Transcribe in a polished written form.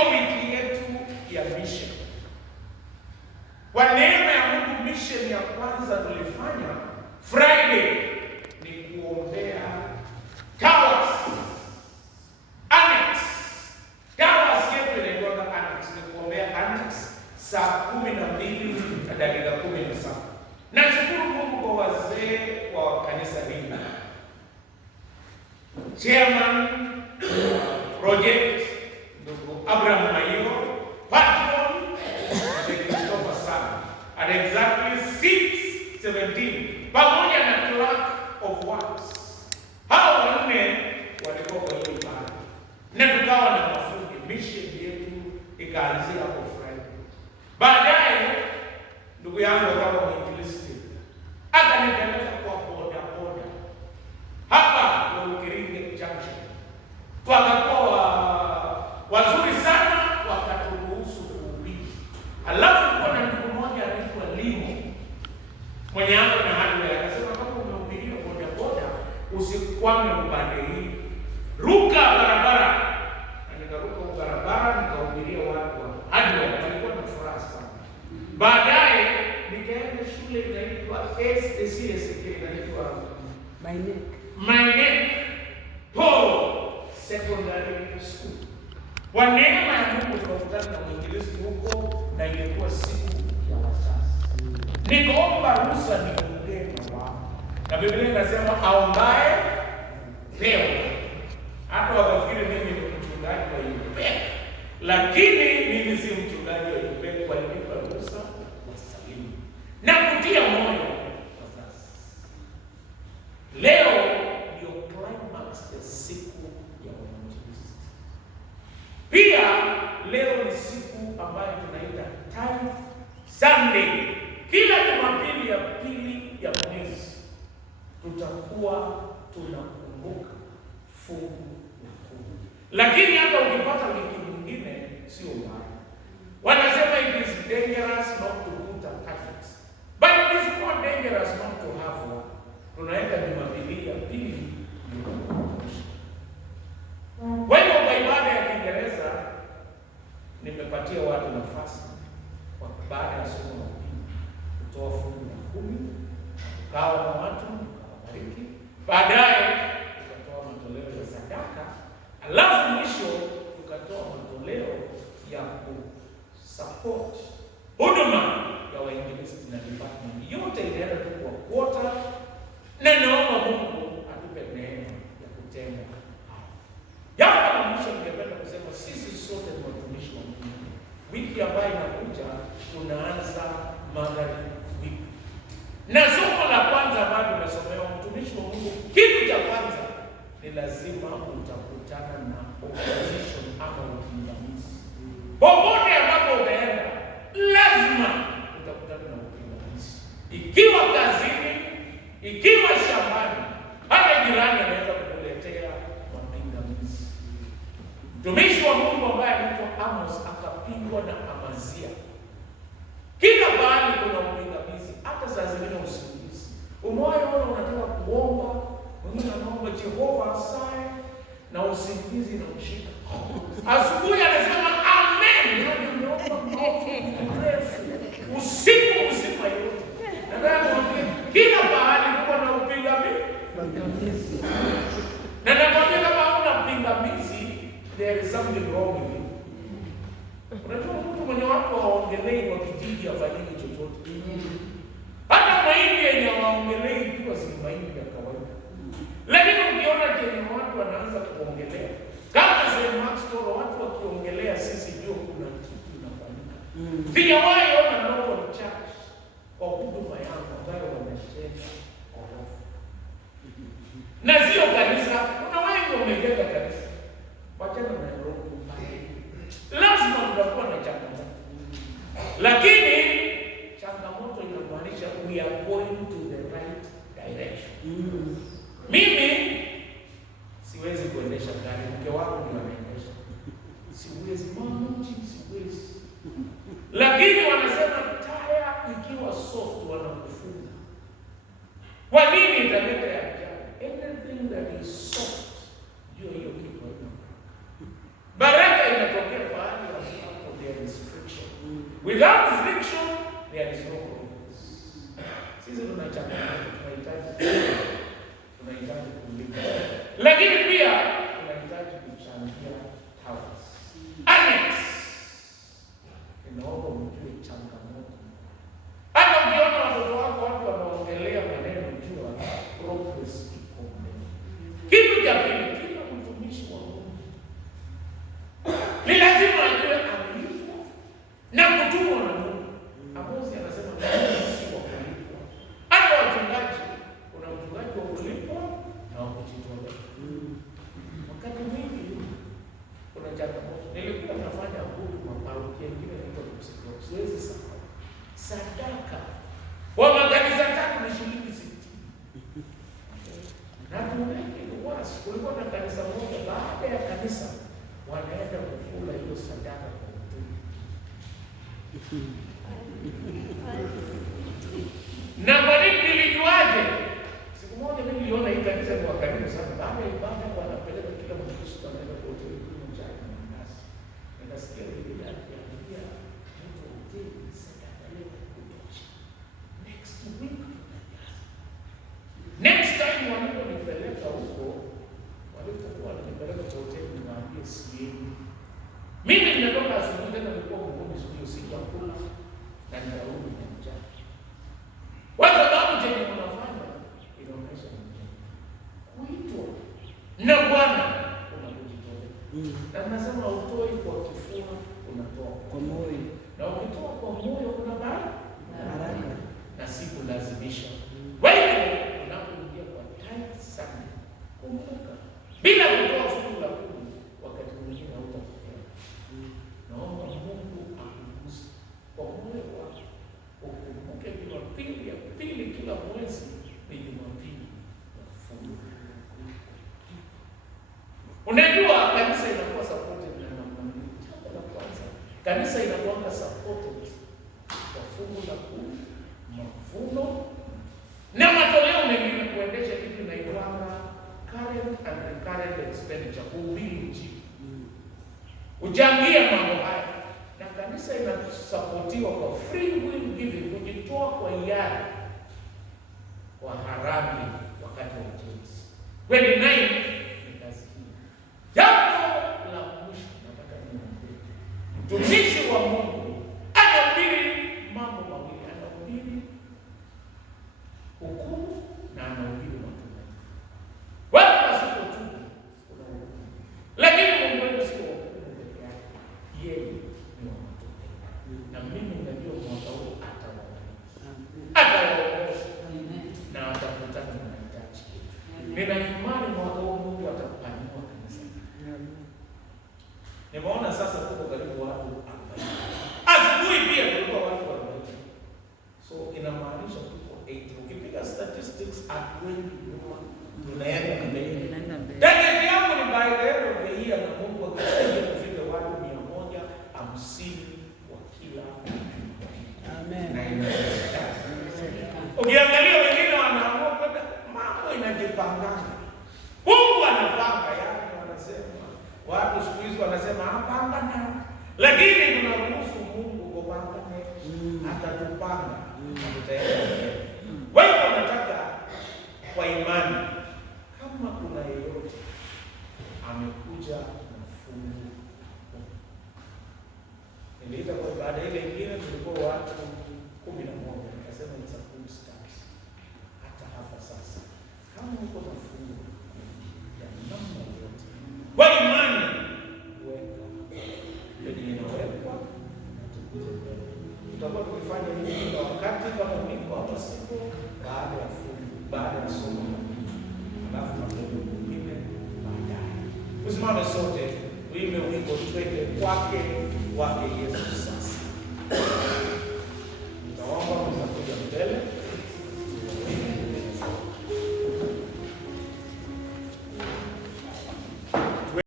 Ilikuwa wiki yetu ya mission. Kwa neema ya Mungu, mission ya kwanza tulifanya Friday ni kuombea Towers Annex. Towers yetu inaitwa Annex, ni kuombea Annex saa 12:17. Nashukuru Mungu kwa wazee wa kanisa hili. Chairman project ndugu Abraham Mayo, patron Christopher Sana at exactly 6:17, pamoja na clerk of works. Hao wanne walikuwa kwa hiyo pale, na tukawa na mafundi. Mission yetu ikaanzia hapo Friday. Baadaye ndugu yangu kama mwinjilisti akanipeleka kwa boda hapa kwa Ukiringe Junction. Wakakuwa wazuri sana, wakaturuhusu kuhubiri. Alafu kuna ndugu mmoja anaitwa Limo mwenye hapo na hardware, akasema kama umehubiria boda usikwame upande hii, ruka barabara. Na nikaruka barabara, nikahubiria watu wa hardware, walikuwa na furaha sana. Baadaye nikaenda shule inaitwa SCS, inaitwa Mainek Paul Secondary School. Kwa neema ya Mungu tukakutana na mwinjilisti huko, na ilikuwa siku ya wazazi. Nikaomba ruhusa niongee na wao, na Biblia inasema aombaye leo. Hata wakafikiri mimi ni mchungaji wa Yupek, lakini mimi si mchungaji wa Yupek. Walinipa ruhusa wasalimu na kutia moyo wazazi. Leo ndio climax ya siku ya uinjilisti. Pia leo ni siku ambayo tunaita Tithe Sunday. Kila Jumapili ya pili ya mwezi tutakuwa tunakumbuka fungu la 10. Lakini hata ukipata wiki nyingine sio mbaya. Wanasema it is dangerous not to put a tithe, but it is more dangerous not to have one. Tunaenda Jumapili ya pili. Kwa hiyo kwa ibada ya Kiingereza nimepatia watu nafasi kwa baada ya somo la pili kutoa fungu la 10, tukawa na watu tukawabariki, baadaye tukatoa matoleo ya sadaka, alafu mwisho tukatoa matoleo ya kusupport huduma ya wainjilisti na department yote inaenda tu kwa quarter. Na naomba Mungu atupe neema ya kutenda. Jambo la mwisho ningependa kusema, sisi sote ni watumishi wa Mungu. Wiki ambayo inakuja tunaanza magharibi wiki, na somo la kwanza ambalo tumesomewa, mtumishi wa Mungu, kitu cha kwanza ni lazima utakutana na opposition ama upingamizi. Popote ambapo utaenda lazima utakutana na upingamizi, ikiwa kazini, ikiwa shambani, hata jirani anaweza kukuletea mapingamizi. Mtumishi wa Mungu ambaye anaitwa Amos akapingwa na Amazia. Kila mahali kuna upingamizi, hata saa zingine usingizi. Umewahi ona unataka kuomba, wengine anaomba Jehova asaye na usingizi na mshika. Asubuhi anasema amen, na umeomba mrefu usiku mzima yote. Kila mahali kuna na upingamizi. Na nakwambia kama huna pingamizi, there is something wrong with you. Unajua mtu mwenye watu waongelei kwa kijiji afanyiki chochote. Hata mahindi yenye waongelei kwa si mahindi ya kawaida. Lakini ukiona kenye watu wanaanza kuongelea, kama St. Mark's Store, watu wakiongelea sisi ndio kuna kitu kinafanyika. Sijawahi ona local church kwa huduma yangu ambayo wanasema orofu. Na sio kanisa, kuna wengi wamejenga kanisa. Wachana na Nairobi. Lazima tutakuwa na changamoto. Lakini changamoto inamaanisha we are going to the right direction. Mimi siwezi kuendesha gari, mke wangu ndio anaendesha. Siwezi siwezi. Lakini wanasema taya ikiwa soft wanakufunga. Kwa nini italeta ajali? Anything that is soft ndio hiyo kitu. Baraka inatokea pahali Without friction there is no progress. Sisi tunahitaji kulipa, lakini pia tunahitaji kuchangia towers. Annex, inaomba mjue changamoto. Hata ukiona watoto wako watu wanaongelea maneno, jua progress iko mbele. Kitu cha pili, kila mtumishi wa Mungu ni lazima ajue ameitwa na kutumwa na Mungu. Amosi anasema si wa kulipwa. Hata wachungaji, kuna mchungaji wa kulipwa na wa kujitolea. Wakati mwingi kuna changamoto. Nilikuwa nafanya huduma parokia nyingine inaitwa Kusikio. Siwezi sasa. Sadaka wa makanisa 3 ni shilingi 60. Na tuweke wazi, kulikuwa na kanisa moja, baada ya kanisa wanaenda kukula hiyo sadaka kwa mtume. Na kwa nini nilijuaje? Siku moja mimi niliona hii kanisa ni wakarimu sana. Baada ya ibada wanapeleka kila Mkristo anaenda kwa hoteli kunywa chai na mandazi. Nikasikia Biblia ikiambia mtu hoteli sadaka leo kutosha. Next week tutajaza. Next time waliponipeleka huko, walipokuwa wananipeleka kwa hoteli niwaambie sieni. Mimi nimetoka asubuhi tena nilikuwa mgoni siku usiku kula na nikarudi na njaa. Kwa sababu chenye unafanya inaonyesha mjini. Kuitwa na Bwana unakujitolea. Na nasema utoi kwa kifua, unatoa kwa moyo. Na ukitoa kwa moyo kuna baraka na si kulazimisha. Wewe unapoingia kwa tithe sana, kumbuka bila kutoa fungu la 10 wakati mwingine hautapokea. Naomba Mungu akuguse kwa moyo wako. Ukumbuke Jumapili ya pili kila mwezi ni Jumapili ya fungu. Unajua kanisa inakuwa supported na namna mbili. Jambo la kwanza, kanisa inakuwa supported kwa fungu la 10, mavuno na matoleo mengine kuendesha kitu inaitwa current and recurrent expenditure, kuhubiri Injili. Uchangia mambo haya. Na kanisa inasapotiwa kwa free will giving, kujitoa kwa hiari, kwa harambee wakati wa ujenzi. When ni kazi hii. Jambo la mwisho nataka niongee. Mtumishi wa Mungu anahubiri mambo mawili, anahubiri hukumu na anahubiri matumaini. Watu wasipotubu kuna hukumu. Lakini Mungu wetu sio hukumu peke yake. Yeye ni wa matumaini. Na mimi najua mwaka huu atawaongoza na atakutana na mahitaji. Nina imani mwaka huu Mungu atapanua kanisa. Nimeona sasa tuko karibu watu 40. Asubuhi pia kulikuwa watu 40. So inamaanisha tuko 80. Ukipiga statistics at 20 nyuma tunaenda mbele. Target yangu ni by the end of the year na Mungu akisaidia kufika watu 150 kwa kila mtu. Amen. Na inawezekana. Ukiangalia wengine wanaamua kwenda, mambo inajipangana. Mungu anapanga, yani wanasema watu siku hizi wanasema pangana. Lakini tunaruhusu Mungu kupangana, atatupanga na tutaenda mbele. Wewe unataka kwa imani, kama kuna yeyote amekuja na fungu. Niliita kwa baada ile nyingine tulikuwa watu 11, nikasema it's a good start. Hata hapa sasa kama uko na fungu ya namna yote, kwa imani weka ndio inawekwa. Tutakuwa tukifanya hivi kwa wakati kama niko hapa siku baada ya fungu, baada ya somo, alafu mambo mengine baadaye. Usimame sote uimbe wimbo twende kwake Yesu.